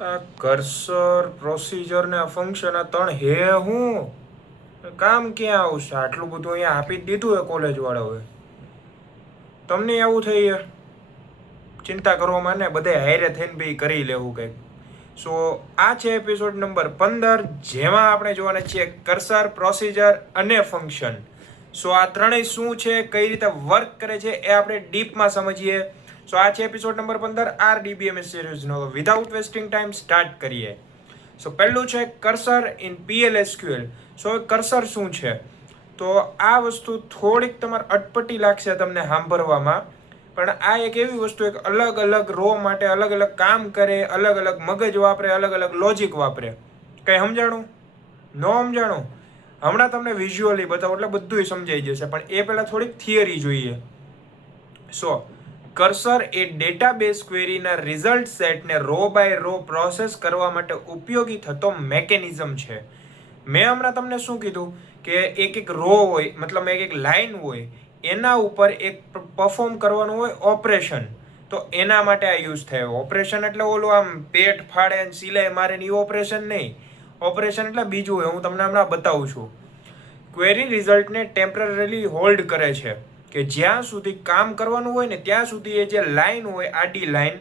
આ cursor procedure ને function આ ત્રણ હે હું કામ ક્યાં આવશે? આટલું બધું અહીંયા આપી જ દીધું હે કોલેજ વાળાઓએ. તમને એવું થઈ ચિંતા કરવામાં ને બધે હારે થઈને બી કરી લેવું કંઈક. સો આ છે એપિસોડ નંબર 15, જેમાં આપણે જોવાના છીએ કર્સર, પ્રોસિજર અને ફંક્શન. સો આ ત્રણેય શું છે, કઈ રીતે વર્ક કરે છે, એ આપણે ડીપમાં સમજીએ. સો આ છે એપિસોડ નંબર 15 RDBMS સિરીઝનો. વિધાઉટ વેસ્ટિંગ ટાઈમ સ્ટાર્ટ કરીએ. સો પહેલું છે cursor in PLSQL. So cursor શું છે? તો આ વસ્તુ થોડીક તમારે અટપટી લાગશે તમને સાંભળવામાં, પણ આ એક એવી વસ્તુ, એક અલગ અલગ રો માટે અલગ અલગ કામ કરે, અલગ અલગ મગજ વાપરે, અલગ અલગ લોજિક વાપરે. કંઈ સમજાણું? ન સમજાણું? હમણાં તમને વિઝ્યુઅલી બતાવો એટલે બધું સમજાઈ જશે, પણ એ પહેલાં થોડીક થિયરી જોઈએ. સો કર્સર એ ડેટાબેઝ ક્વેરીના રિઝલ્ટ સેટને રો બાય રો પ્રોસેસ કરવા માટે ઉપયોગી થતો મેકેનિઝમ છે. મેં હમણાં તમને શું કીધું કે એક એક રો હોય, મતલબ એક એક લાઈન હોય, એના ઉપર એક પરફોર્મ કરવાનું હોય ઓપરેશન. તો એના માટે આ યુઝ થાય. ઓપરેશન એટલે ઓલું આમ પેટ ફાડે અને સિલાઈ મારે ને એ ઓપરેશન નહીં. ઓપરેશન એટલે બીજું હોય, હું તમને હમણાં બતાવું છું. ક્વેરી રિઝલ્ટને ટેમ્પરરીલી હોલ્ડ કરે છે, કે જ્યાં સુધી કામ કરવાનું હોય ને ત્યાં સુધી એ જે લાઈન હોય, આડી લાઈન,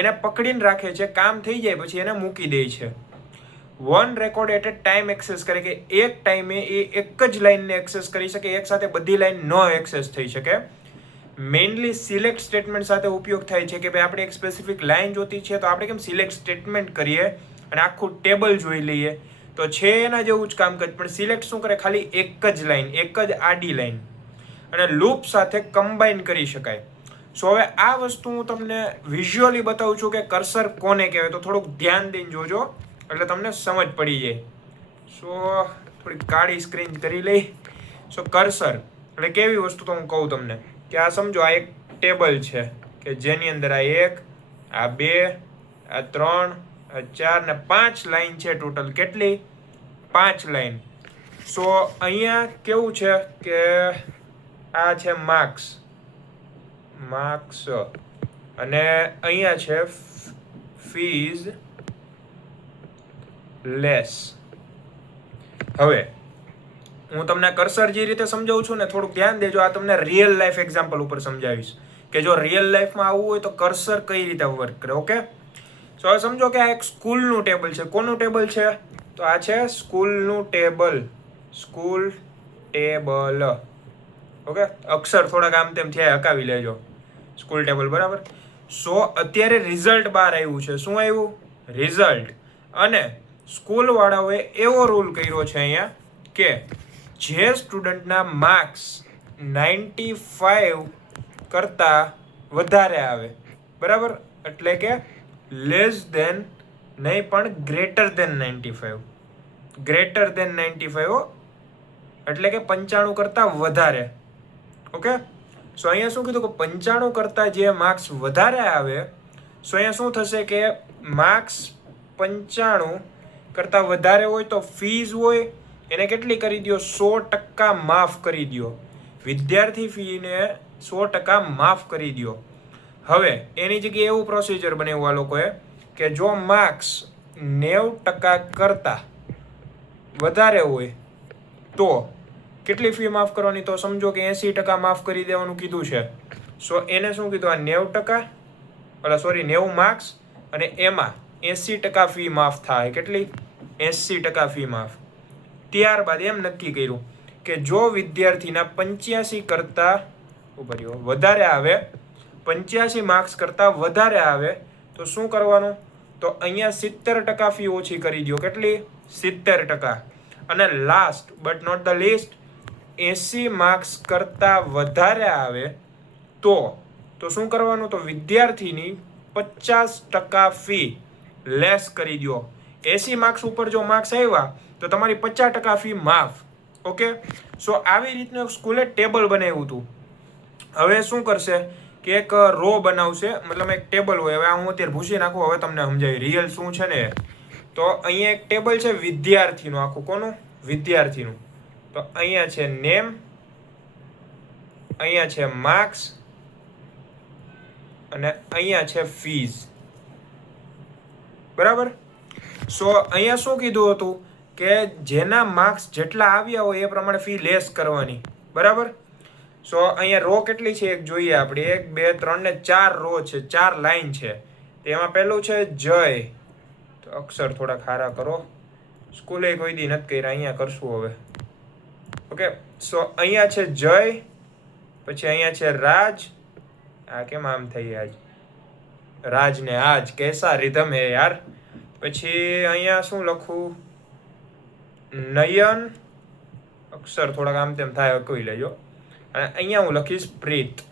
એને પકડીને રાખે છે. કામ થઈ જાય પછી એને મૂકી દે છે. One record at a time access કરે, કે એક ટાઈમે એ એક જ લાઈનને એક્સેસ કરી શકે, એક સાથે બધી લાઈન ન એક્સેસ થઈ શકે. મેઇનલી સિલેક્ટ સ્ટેટમેન્ટ સાથે ઉપયોગ થાય છે, કે ભાઈ આપણે એક સ્પેસિફિક લાઈન જોતી છે તો આપણે કેમ સિલેક્ટ સ્ટેટમેન્ટ કરીએ અને આખું ટેબલ જોઈ લઈએ. તો છે એના જેવું જ કામ કરે, પણ સિલેક્ટ શું કરે? ખાલી એક જ લાઈન, એક જ આડી લાઈન, અને લૂપ સાથે કમ્બાઈન કરી શકાય. સો હવે આ વસ્તુ હું તમને વિઝ્યુઅલી બતાવું છું કે કર્સર કોને કહેવાય, તો થોડુંક ધ્યાન દઈને જોજો એટલે તમને સમજ પડી જાય. સો થોડી કાળી સ્ક્રીન કરી લઈ. સો કર્સર એટલે કેવી વસ્તુ, તો હું કહું તમને કે આ સમજો, આ એક ટેબલ છે કે જેની અંદર આ 1, આ 2, આ 3, આ 4 ને 5 લાઈન છે ટોટલ. કેટલી? 5 લાઈન. સો અહીંયા કેવું છે કે આ છે માર્ક્સ, અને અહીંયા છે ફીઝ લેસ. હવે હું તમને કર્સર જે રીતે સમજાવું છું ને, થોડુંક ધ્યાન દેજો. આ તમને રિયલ લાઈફ એક્ઝામ્પલ ઉપર સમજાવીશ કે જો રિયલ લાઈફમાં આવવું હોય તો કર્સર કઈ રીતે વર્ક કરે. ઓકે, સો હવે સમજો કે આ એક સ્કૂલનું ટેબલ છે. કોનું ટેબલ છે? તો આ છે સ્કૂલનું ટેબલ. School table. ઓકે, અક્ષર થોડાક આમ તેમ થયા, હકાવી લેજો. સ્કૂલ ટેબલ, બરાબર. સો અત્યારે રિઝલ્ટ બહાર આવ્યું છે. શું આવ્યું? રિઝલ્ટ. અને સ્કૂલ વાળાઓએ એવો રૂલ કર્યો છે અહીંયા કે જે સ્ટુડન્ટના માર્ક્સ 95 કરતાં વધારે આવે, બરાબર, એટલે કે લેસ દેન નહીં પણ ગ્રેટર દેન 95. ગ્રેટર દેન 95, એટલે કે 95 કરતાં વધારે. ઓકે, સો અહીંયા શું કીધું કે 95 કરતાં જે માર્ક્સ વધારે આવે, સો અહીંયા શું થશે કે માર્ક્સ 95 કરતાં વધારે હોય તો ફીઝ હોય એને કેટલી કરી દો? 100% માફ કરી દો. વિદ્યાર્થી ફીને 100% માફ કરી દો. હવે એની જગ્યાએ એવું પ્રોસિજર બનાવ્યું આ લોકોએ કે જો માર્ક્સ 90% કરતાં વધારે હોય તો કેટલી ફી માફ કરવાની? તો સમજો કે 80% માફ કરી દેવાનું કીધું છે. સો એને શું કીધું? આ 90%, સોરી 90 માર્ક્સ, અને એમાં 80% ફી માફ થાય. કેટલી? 80% ફી માફ. ત્યારબાદ એમ નક્કી કર્યું કે જો વિદ્યાર્થીના 85 કરતાં વધારે આવે, 85 માર્ક્સ કરતાં વધારે આવે, તો શું કરવાનું? તો અહીંયા 70% ફી ઓછી કરી દો. કેટલી? 70%. અને last but not the least, 80 marks કરતાં વધારે આવે તો શું કરવાનું? તો વિદ્યાર્થીની 50% ફી લેસ કરી દો. 80 માર્ક્સ ઉપર જો માર્ક્સ આવ્યા તો તમારી 50% ફી માફ. ઓકે, સો આવી રીતનું સ્કૂલે ટેબલ બનાવ્યું હતું. હવે શું કરશે કે એક રો બનાવશે, મતલબ એક ટેબલ હોય. હવે હું અત્યારે ભૂસી નાખું, હવે તમને સમજાય રિયલ શું છે ને. તો અહીંયા એક ટેબલ છે વિદ્યાર્થીનું આખું. કોનું? વિદ્યાર્થીનું. તો અહીંયા છે નેમ, અહીંયા છે માર્ક્સ, અને અહીંયા છે ફીઝ. બરાબર. સો અહીંયા શું કીધું હતું કે જેના માર્ક્સ જેટલા આવ્યા હોય એ પ્રમાણે ફી લેસ કરવાની. બરાબર. સો અહીંયા રો કેટલી છે એક જોઈએ આપણે. 1 2 3 ને 4 રો છે, 4 લાઈન છે. એમાં પહેલું છે જય. તો અક્ષર થોડા ખારા કરો. સ્કૂલે કોઈ દી નથી કર્યા, અહીંયા કરશું હવે. ઓકે. સો અહીંયા છે જય, પછી અહીંયા છે રાજ. આ કેમ આમ થઈ આજ? રાજ ને આજ કેસા રિધમ હે યાર. પછી અહીંયા શું લખું? નયન. અક્ષર થોડાક આમ તેમ થાય, કોઈ લેજો. અને અહીંયા હું લખીશ પ્રીત.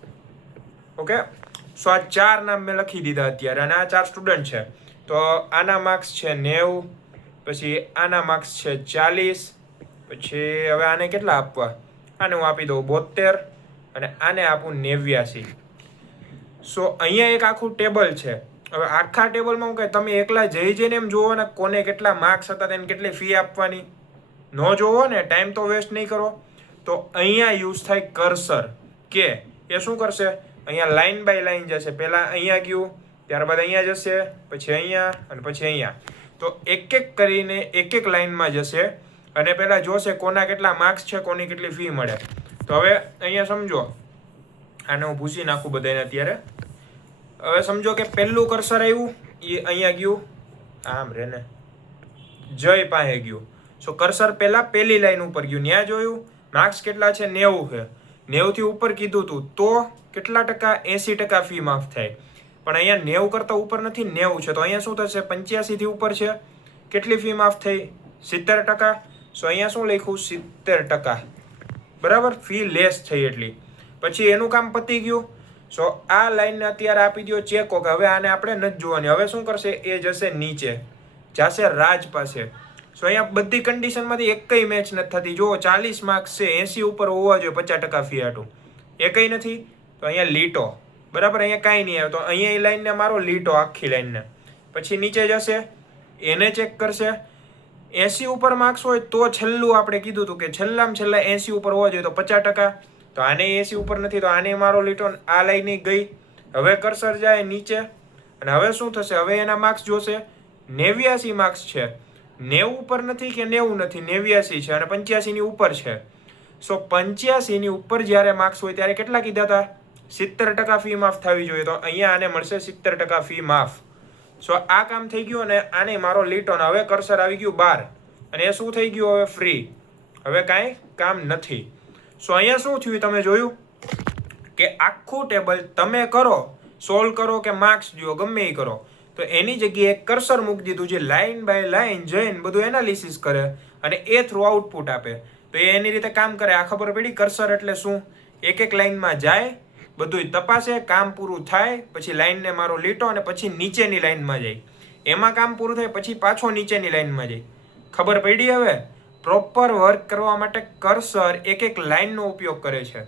ઓકે. સો આ 4 નામ મેં લખી દીધા અત્યારે, અને આ 4 સ્ટુડન્ટ છે. તો આના માર્ક્સ છે 90, પછી આના માર્ક્સ છે 40, પછી હવે આને કેટલા આપવા? આને હું આપી દઉં 72, અને આને આપું 89. સો અહીંયા એક આખું ટેબલ છે. હવે આખા ટેબલમાં હું કહે તમે એકલા જઈને એમ જોવો ને કોને કેટલા માર્ક્સ હતા, તેને કેટલી ફી આપવાની. ન જોવો ને, ટાઈમ તો વેસ્ટ નહીં કરો. તો અહીંયા યુઝ થાય કર્સર. કે એ શું કરશે? અહીંયા લાઈન બાય લાઈન જશે. પહેલાં અહીંયા ગયું, ત્યારબાદ અહીંયા જશે, પછી અહીંયા, અને પછી અહીંયા. તો એક એક કરીને એક એક લાઈનમાં જશે, અને પહેલાં જોશે કોના કેટલા માર્ક્સ છે, કોની કેટલી ફી મળે. તો હવે અહીંયા સમજો, આને હું ભૂસી નાખું બધાને અત્યારે. હવે સમજો કે પહેલું કર્સર આવ્યું, એ અહીંયા ગયું, આમ રે ને, જય પાસે ગયું. સો કર્સર પહેલી લાઈન ઉપર ગયું, ત્યાં જોયું માર્ક્સ કેટલા છે? 90 છે. 90 થી ઉપર કીધું હતું તો કેટલા ટકા? 80% ફી માફ થાય. પણ અહીંયા 90 કરતાં ઉપર નથી, 90 છે. તો અહીંયા શું થશે? 85 થી ઉપર છે. કેટલી ફી માફ થઈ? 70%. સો અહીંયા શું લખ્યું? 70%. બરાબર. ફી લેસ થઈ એટલી. પછી એનું કામ પતી ગયું. સો આ લાઈનને અત્યારે આપી દો ચેકો, કે હવે આને આપણે નથી જોવાની. હવે શું કરશે? એ જશે નીચે, જશે રાજ પાસે. સો અહીંયા બધી કન્ડિશનમાંથી એકઈ મેચ નથી થતી. જુઓ 40 માર્ક્સ છે, 80 ઉપર હોવા જોઈએ 50% ફી હાટું, એકઈ નથી. તો અહીંયા લીટો. બરાબર. અહીંયા કાંઈ નહીં આવે. તો અહીંયા એ લાઈનને મારો લીટો, આખી લાઈનને. પછી નીચે જશે, એને ચેક કરશે. 80 ઉપર માર્ક્સ હોય તો છેલ્લું આપણે કીધું હતું કે છેલ્લામાં છેલ્લા 80 ઉપર હોવા જોઈએ તો 50%. તો આને 80 ઉપર નથી, તો આને મારો લીટો, આ લાઈન ગઈ. હવે કર્સર જાય નીચે, અને હવે શું થશે? હવે એના માર્ક્સ જોશે. 89 માર્ક્સ છે. 90 ઉપર નથી કે 90 નથી, 89 છે, અને 85 ની ઉપર છે. સો 85 ની ઉપર જ્યારે માર્ક્સ હોય ત્યારે કેટલા કીધા હતા? 70% ફી માફ થવી જોઈએ. તો અહીંયા આને મળશે 70% ફી માફ. સો આ કામ થઈ ગયું, અને આને મારો લીટો, ને હવે કર્સર આવી ગયું બહાર, અને એ શું થઈ ગયું? હવે ફ્રી. હવે કાંઈ કામ નથી. સો અહીંયા શું થયું? તમે જોયું કે આખું ટેબલ તમે કરો, સોલ્વ કરો કે માર્ક્સ દો, ગમે એ કરો, તો એની જગ્યાએ કર્સર મૂકી દીધું, જે લાઈન બાય લાઈન જઈને બધું એનાલિસિસ કરે, અને એ થ્રુ આઉટપુટ આપે. તો એ એની રીતે કામ કરે. આ ખબર પડી? કર્સર એટલે શું? એક એક લાઈનમાં જાય, બધું તપાસે, કામ પૂરું થાય, પછી લાઈનને મારો લીટો, અને પછી નીચેની લાઈનમાં જાય. એમાં કામ પૂરું થાય પછી પાછો નીચેની લાઈનમાં જાય. ખબર પડી? હવે પ્રોપર વર્ક કરવા માટે કર્સર એક એક લાઈનનો ઉપયોગ કરે છે.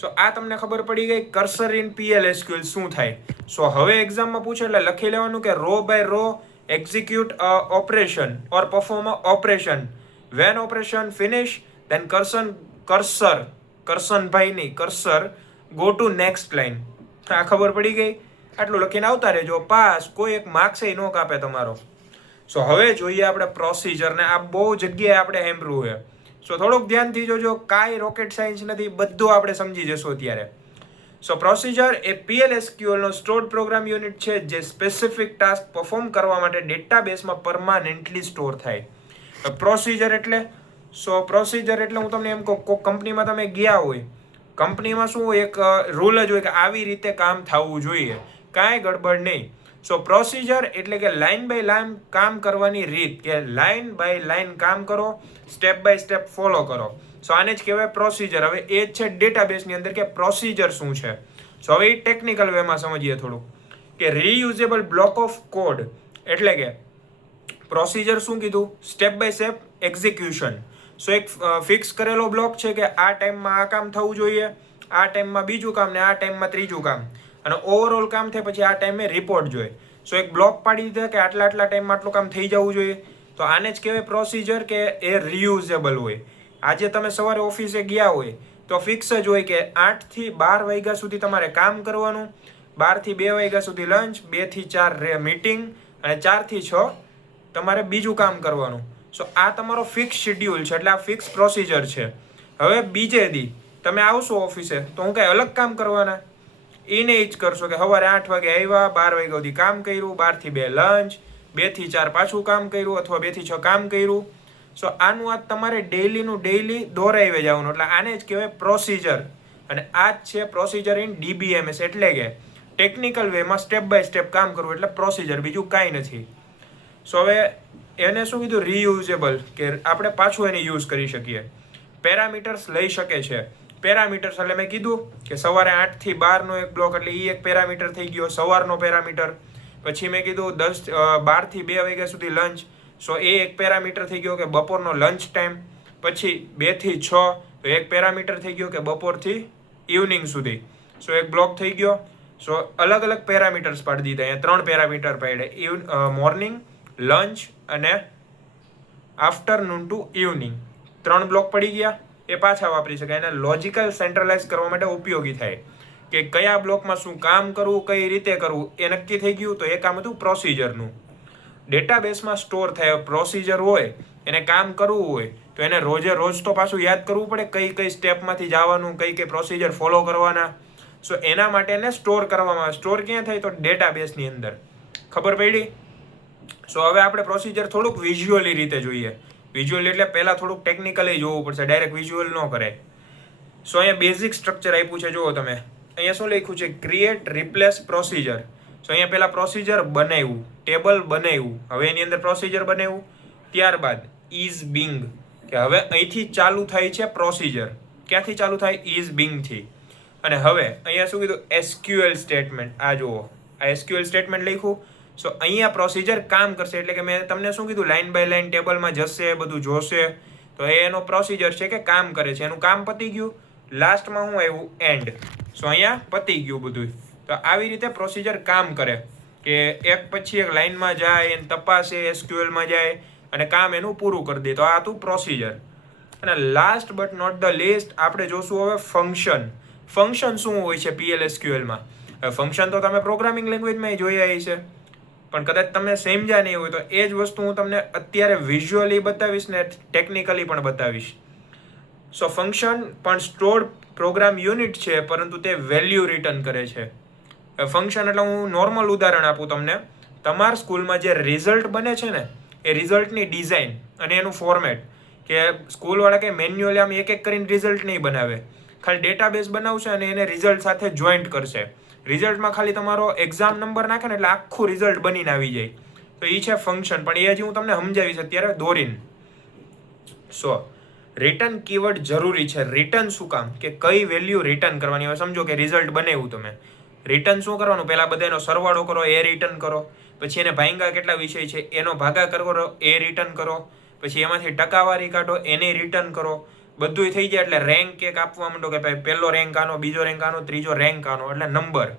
સો આ તમને ખબર પડી ગઈ કર્સર ઇન PLSQL શું થાય. સો હવે એક્ઝામમાં પૂછે એટલે લખી લેવાનું કે row by row execute operation or perform operation. When operation finish then cursor નહીં cursor go to next line. આ ખબર પડી ગઈ? આટલું લખીને આવતા રહેજો. પાસ. કોઈ એક માર્ક્સ એ ન કાપે તમારો. સો હવે જોઈએ આપણે પ્રોસિજરને. આ બહુ જગ્યાએ આપણે સાંભળ્યું છે. સો થોડુંક ધ્યાનથી જોજો, કાંઈ રોકેટ સાયન્સ નથી, બધું આપણે સમજી જશું અત્યારે. સો પ્રોસિજર એ PLSQL નો સ્ટોર્ડ પ્રોગ્રામ યુનિટ છે, જે સ્પેસિફિક ટાસ્ક પરફોર્મ કરવા માટે ડેટાબેઝમાં પરમાનન્ટલી સ્ટોર થાય. પ્રોસિજર એટલે પ્રોસિજર એટલે હું તમને એમ કહું, કોઈ કંપનીમાં તમે ગયા હોય, કંપનીમાં શું હોય? એક રૂલ જ હોય કે આવી રીતે કામ થવું જોઈએ, કાંઈ ગડબડ નહીં. સો પ્રોસિજર એટલે કે લાઈન બાય લાઈન કામ કરવાની રીત, કે લાઈન બાય લાઈન કામ કરો, સ્ટેપ બાય સ્ટેપ ફોલો કરો. સો આને જ કહેવાય પ્રોસિજર. હવે એ જ છે ડેટાબેઝની અંદર કે પ્રોસિજર શું છે. સો હવે એ ટેકનિકલ વેમાં સમજીએ થોડુંક, કે રીયુઝેબલ બ્લોક ઓફ કોડ એટલે કે પ્રોસિજર શું કીધું? Step by step execution. So એક ફિક્સ કરેલો બ્લોક છે કે આ ટાઈમમાં આ કામ થવું જોઈએ, આ ટાઈમમાં બીજું કામ, ને આ ટાઈમમાં ત્રીજું કામ, અને ઓવરઓલ કામ થાય પછી આ ટાઈમે રિપોર્ટ જોઈએ. સો એક બ્લોક પાડી દીધા કે આટલા ટાઈમમાં આટલું કામ થઈ જવું જોઈએ. તો આને જ કહેવાય પ્રોસિજર, કે એ રીયુઝેબલ હોય. આજે તમે સવારે ઓફિસે ગયા હોય તો ફિક્સ જ હોય કે 8 થી 12 વાગ્યા સુધી તમારે કામ કરવાનું, 12 થી 2 વાગ્યા સુધી લંચ, 2 થી 4 મીટિંગ, અને 4 થી 6 તમારે બીજું કામ કરવાનું. સો આ તમારો ફિક્સ શેડ્યુલ છે, એટલે આ ફિક્સ પ્રોસિજર છે. હવે બીજે દી તમે આવશો ઓફિસે તો હું કાંઈ અલગ કામ કરવાના? એને જ કરશો કે સવારે 8 વાગે આવ્યા, 12 વાગ્યા સુધી કામ કર્યું, 12 થી 2 લંચ, 2 થી 4 પાછું કામ કર્યું, અથવા 2 થી 6 કામ કર્યું. સો આનું આ તમારે ડેઈલીનું ડેઈલી દોરાવી જવાનું, એટલે આને જ કહેવાય પ્રોસિજર. અને આ જ છે પ્રોસિજર ઇન DBMS, એટલે કે ટેકનિકલ વેમાં સ્ટેપ બાય સ્ટેપ કામ કરવું એટલે પ્રોસિજર, બીજું કાંઈ નથી. સો હવે એને શું કીધું? રીયુઝેબલ, કે આપણે પાછું એને યુઝ કરી શકીએ. પેરામીટર્સ લઈ શકે છે. પેરામીટર્સ એટલે મેં કીધું કે સવારે 8 થી 12નો એક બ્લોક, એટલે એ એક પેરામીટર થઈ ગયો, સવારનો પેરામીટર. પછી મેં કીધું 12 થી 2 વાગ્યા સુધી લંચ, સો એ એક પેરામીટર થઈ ગયો કે બપોરનો લંચ ટાઈમ. પછી 2 થી 6 તો એક પેરામીટર થઈ ગયો કે બપોરથી ઇવનિંગ સુધી, સો એક બ્લોક થઈ ગયો. સો અલગ અલગ પેરામીટર્સ પાડી દીધા. અહીંયા 3 પેરામીટર પાડ્યા, મોર્નિંગ, લંચ અને આફ્ટરનૂન ટુ ઇવનિંગ. 3 બ્લોક પડી ગયા, એ પાછા વાપરી શકાય. એને લોજિકલ સેન્ટ્રલાઇઝ કરવા માટે ઉપયોગી થાય કે કયા બ્લોકમાં શું કામ કરવું, કઈ રીતે કરવું, એ નક્કી થઈ ગયું. તો એ કામ હતું પ્રોસિજરનું. ડેટાબેઝમાં સ્ટોર થાય પ્રોસિજર હોય, એને કામ કરવું હોય તો એને રોજે રોજ તો પાછું યાદ કરવું પડે કઈ કઈ સ્ટેપમાંથી જવાનું, કઈ કઈ પ્રોસિજર ફોલો કરવાના. સો એના માટે એને સ્ટોર કરવામાં આવે. સ્ટોર ક્યાં થાય? તો ડેટાબેઝની અંદર. ખબર પડી? સો હવે આપણે પ્રોસિજર થોડુંક વિઝ્યુઅલી રીતે જોઈએ. વિઝ્યુઅલી એટલે પહેલાં થોડુંક ટેકનિકલી જોવું પડશે, ડાયરેક્ટ વિઝ્યુઅલ ન કરાય. સો અહીંયા બેઝિક સ્ટ્રક્ચર આપ્યું છે, જુઓ તમે. અહીંયા શું લખ્યું છે? Create replace procedure. સો અહીંયા પહેલાં પ્રોસિજર બનાવ્યું, ટેબલ બનાવ્યું, હવે એની અંદર પ્રોસિજર બનાવ્યું. ત્યારબાદ ઇઝ બિંગ, કે હવે અહીંથી ચાલુ થાય છે પ્રોસિજર. ક્યાંથી ચાલુ થાય? ઇઝ બિંગથી. અને હવે અહીંયા શું કીધું? SQL statement. આ જુઓ, આ SQL સ્ટેટમેન્ટ લખ્યું. સો અહીંયા પ્રોસિજર કામ કરશે, એટલે કે મેં તમને શું કીધું? લાઇન બાય લાઇન ટેબલમાં જશે, બધું જોશે. તો એ એનો પ્રોસિજર છે કે કામ કરે છે. એનું કામ પતી ગયું. લાસ્ટમાં શું આવ્યું? એન્ડ. સો અહીંયા પતી ગયું બધું. તો આવી રીતે પ્રોસિજર કામ કરે કે એક પછી એક લાઇનમાં જાય, એને તપાસે, SQLમાં જાય અને કામ એનું પૂરું કરી દે. તો આ હતું પ્રોસિજર. અને last but not the least આપણે જોશું હવે ફંક્શન. ફંક્શન શું હોય છે PLSQLમાં? ફંક્શન તો તમે પ્રોગ્રામિંગ લેંગ્વેજમાં જોઈ આવી છે, પણ કદાચ તમે સમજ્યા નહીં હોય તો એ જ વસ્તુ હું તમને અત્યારે વિઝ્યુઅલી બતાવીશ ને ટેકનિકલી પણ બતાવીશ. સો ફંક્શન પણ સ્ટોર્ડ પ્રોગ્રામ યુનિટ છે, પરંતુ તે વેલ્યુ રિટર્ન કરે છે. ફંક્શન એટલે હું નોર્મલ ઉદાહરણ આપું તમને. તમારા સ્કૂલમાં જે રિઝલ્ટ બને છે ને, એ રિઝલ્ટની ડિઝાઇન અને એનું ફોર્મેટ, કે સ્કૂલવાળા કે મેન્યુઅલી આમ એક એક કરીને રિઝલ્ટ નહીં બનાવે, ખાલી ડેટાબેઝ બનાવશે અને એને રિઝલ્ટ સાથે જોઈન્ટ કરશે. રિઝલ્ટમાં ખાલી તમારો એક્ઝામ નંબર નાખે ને એટલે આખું રિઝલ્ટ બનીને આવી જાય. તો એ છે ફંક્શન, પણ એ હજી હું તમને સમજાવીશ અત્યારે દોરીને. સો રિટર્ન કીવર્ડ જરૂરી છે. રિટર્ન શું કામ? કે કઈ વેલ્યુ રિટર્ન કરવાની. હવે સમજો કે રિઝલ્ટ બનાવ્યું તમે, રિટર્ન શું કરવાનું? પહેલા બધાનો સરવાળો કરો, એ રિટર્ન કરો. પછી એને ભાંગા કેટલા વિષય છે એનો ભાગાકાર કરો, એ રિટર્ન કરો. પછી એમાંથી ટકાવારી કાઢો, એને રિટર્ન કરો. બધું થઈ જાય એટલે રેન્ક એક આપવા માંડો કે ભાઈ પહેલો રેન્ક આનો, બીજો રેન્ક આનો, ત્રીજો રેન્ક આનો, એટલે નંબર.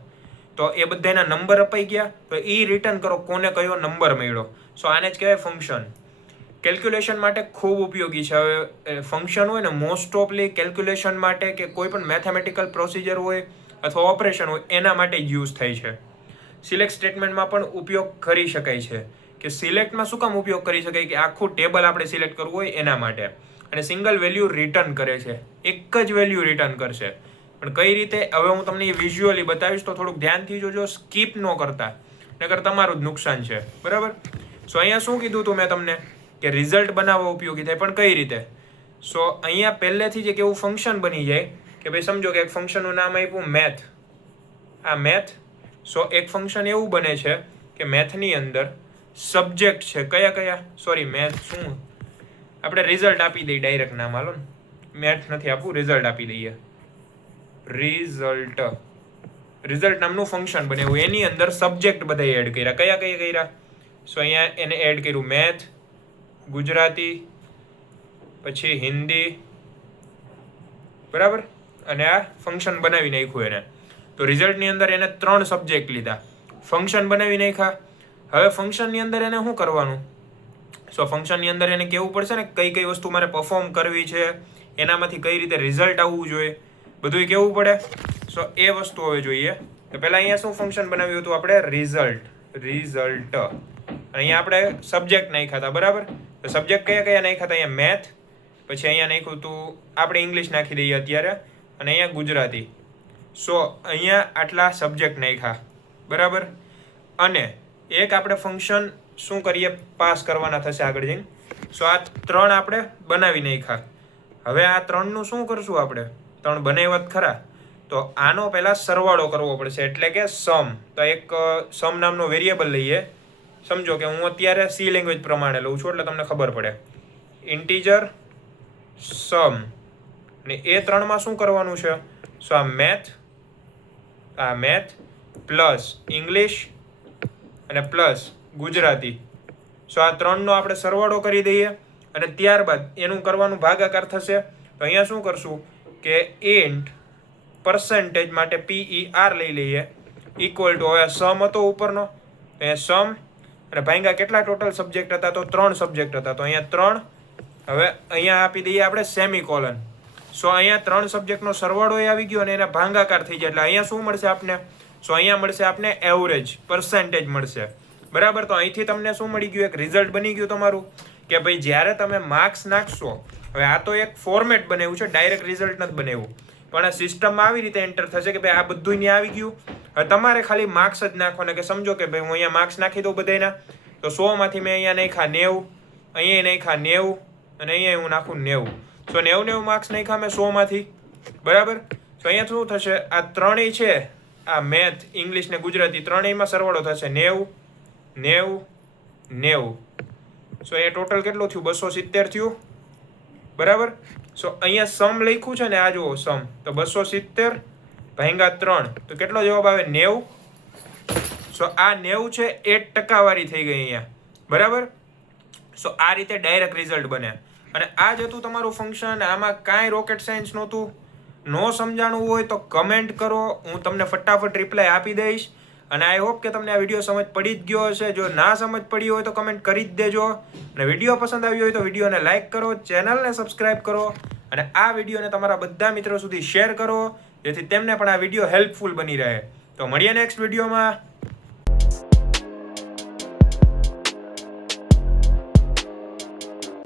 તો એ બધાના નંબર અપાઈ ગયા, તો એ રિટર્ન કરો કોને કયો નંબર મળ્યો. સો આને જ કહેવાય ફંક્શન. કેલ્ક્યુલેશન માટે ખૂબ ઉપયોગી છે. હવે ફંક્શન હોય ને, મોસ્ટ ઓફલી કેલ્ક્યુલેશન માટે કે કોઈ પણ મેથેમેટિકલ પ્રોસિજર હોય અથવા ઓપરેશન હોય એના માટે જ યુઝ થાય છે. સિલેક્ટ સ્ટેટમેન્ટમાં પણ ઉપયોગ કરી શકાય છે. કે સિલેક્ટમાં શું કામ ઉપયોગ કરી શકાય? કે આખું ટેબલ આપણે સિલેક્ટ કરવું હોય એના માટે. અને સિંગલ વેલ્યુ રિટર્ન કરે છે, એક જ વેલ્યુ રિટર્ન કરશે. પણ કઈ રીતે? હવે હું તમને એ વિઝ્યુઅલી બતાવીશ, તો થોડુંક ધ્યાનથી જોજો, સ્કીપ ન કરતા, નકર તમારું જ નુકસાન છે. બરાબર? સો અહીંયા શું કીધું હતું મેં તમને? કે રિઝલ્ટ બનાવવા ઉપયોગી થાય, પણ કઈ રીતે? સો અહીંયા પહેલેથી જ એક એવું ફંક્શન બની જાય કે ભાઈ સમજો કે એક ફંક્શનનું નામ આપ્યું મેથ. આ મેથ. સો એક ફંક્શન એવું બને છે કે મેથની અંદર સબ્જેક્ટ છે. કયા કયા? સોરી, મેથ શું આપણે રિઝલ્ટ આપી દઈએ ડાયરેક્ટ નામ. હાલો ને, મેથ નથી આપવું, રિઝલ્ટ આપી દઈએ. રિઝલ્ટ નામનું ફંક્શન બને એવું. એની અંદર સબ્જેક્ટ બધા એડ કર્યા. કયા કયા કર્યા? સો અહીંયા એને એડ કર્યું મેથ, ગુજરાતી, પછી હિન્દી. બરાબર? અને આ ફંક્શન બનાવી નાખ્યું એને. તો રિઝલ્ટની અંદર એને 3 સબ્જેક્ટ લીધા, ફંક્શન બનાવી નાખ્યા. હવે ફંક્શનની અંદર એને શું કરવાનું? સો ફંક્શનની અંદર એને કહેવું પડશે ને કઈ કઈ વસ્તુ મારે પરફોર્મ કરવી છે, એનામાંથી કઈ રીતે રિઝલ્ટ આવવું જોઈએ, બધું કહેવું પડે. સો એ વસ્તુ હવે જોઈએ. તો પહેલાં અહીંયા શું ફંક્શન બનાવ્યું હતું આપણે? રિઝલ્ટ. અહીંયા આપણે સબ્જેક્ટ નાખ્યા હતા, બરાબર? તો સબ્જેક્ટ કયા કયા નાખ્યા હતા? અહીંયા મેથ, પછી અહીંયા નાખ્યું હતું આપણે ઇંગ્લિશ નાખી દઈએ અત્યારે, અને અહીંયા ગુજરાતી. સો અહીંયા આટલા સબ્જેક્ટ નાખ્યા, બરાબર? અને એક આપણે ફંક્શન શું કરીએ, પાસ કરવાના થશે આગળ જઈને. સો આ 3 આપણે બનાવી નાખ્યા. હવે આ 3નું શું કરશું આપણે? 3 બનાવ્યા ખરા, તો આનો પહેલા સરવાળો કરવો પડશે, એટલે કે સમ. તો એક સમ નામનો વેરિયેબલ લઈએ. સમજો કે હું અત્યારે સી લેંગ્વેજ પ્રમાણે લઉં છું, એટલે તમને ખબર પડે. ઇન્ટીજર સમ, અને એ 3માં શું કરવાનું છે? સો આ મેથ પ્લસ ઇંગ્લિશ અને પ્લસ ગુજરાતી. સો આ 3નો આપણે સરવાળો કરી દઈએ, અને ત્યારબાદ એનું કરવાનું ભાગાકાર થશે. તો અહીંયા શું કરશું કે ઇન્ટ પર્સન્ટેજ માટે PER લઈ લઈએ, ઇક્વલ ટુ, હવે સમ હતો ઉપરનો, અહીંયા સમ, અને ભાંગા કેટલા ટોટલ સબ્જેક્ટ હતા? તો 3 સબ્જેક્ટ હતા, તો અહીંયા 3. હવે અહીંયા આપી દઈએ આપણે સેમિકોલન. સો અહીંયા 3 સબ્જેક્ટનો સરવાળો એ આવી ગયો અને એના ભાંગાકાર થઈ જાય, એટલે અહીંયા શું મળશે આપને? સો અહીંયા મળશે આપને એવરેજ, પર્સન્ટેજ મળશે, બરાબર? તો અહીંથી તમને શું મળી ગયું? એક રિઝલ્ટ બની ગયું તમારું, કે ભાઈ જ્યારે તમે માર્ક્સ નાખશો, હવે આ તો એક ફોર્મેટ બનાવ્યું છે, ડાયરેક્ટ રિઝલ્ટ નથી બનાવ્યું, પણ આ સિસ્ટમમાં આવી રીતે એન્ટર થશે કે ભાઈ આ બધું અહીંયા આવી ગયું. હવે તમારે ખાલી માર્ક્સ જ નાખવાના, કે સમજો કે ભાઈ હું અહીંયા માર્ક્સ નાખી દઉં બધાના, તો 100માંથી મેં અહીંયા નાખ્યા 90, અહીંયા નાખ્યા 90, અને અહીંયા હું નાખું 90. સો 90 માર્ક્સ નાખ્યા મેં 100માંથી, બરાબર? તો અહીંયા શું થશે? આ 3 છે, આ મેથ, ઇંગ્લિશ ને ગુજરાતી, 3માં સરવાળો થશે 90, 90, 90. સો અહીંયા ટોટલ કેટલું થયું? 270 થયું, બરાબર? સો અહીંયા સમ લખ્યું છે ને, આ જુઓ સમ, તો 270 ભાંગા 3, તો કેટલો જવાબ આવે? 90. સો આ 90 છે, 8% વાળી થઈ ગઈ અહીંયા, બરાબર? સો આ રીતે ડાયરેક્ટ રિઝલ્ટ બને. અને આ જ હતું તમારું ફંક્શન. આમાં કાંઈ રોકેટ સાયન્સ નહોતું. નો સમજાણું હોય તો કમેન્ટ કરો, હું તમને ફટાફટ રિપ્લાય આપી દઈશ. અને આઈ હોપ કે તમને આ વિડીયો સમજ પડી જ ગયો હશે. જો ના સમજ પડી હોય તો કમેન્ટ કરી જ દેજો. અને વિડીયો પસંદ આવ્યો હોય તો વિડીયોને લાઇક કરો, ચેનલને સબસ્ક્રાઇબ કરો, અને આ વિડીયોને તમારા બધા મિત્રો સુધી શેર કરો, જેથી તેમને પણ આ વિડીયો હેલ્પફુલ બની રહે. તો મળીએ નેક્સ્ટ વિડીયોમાં.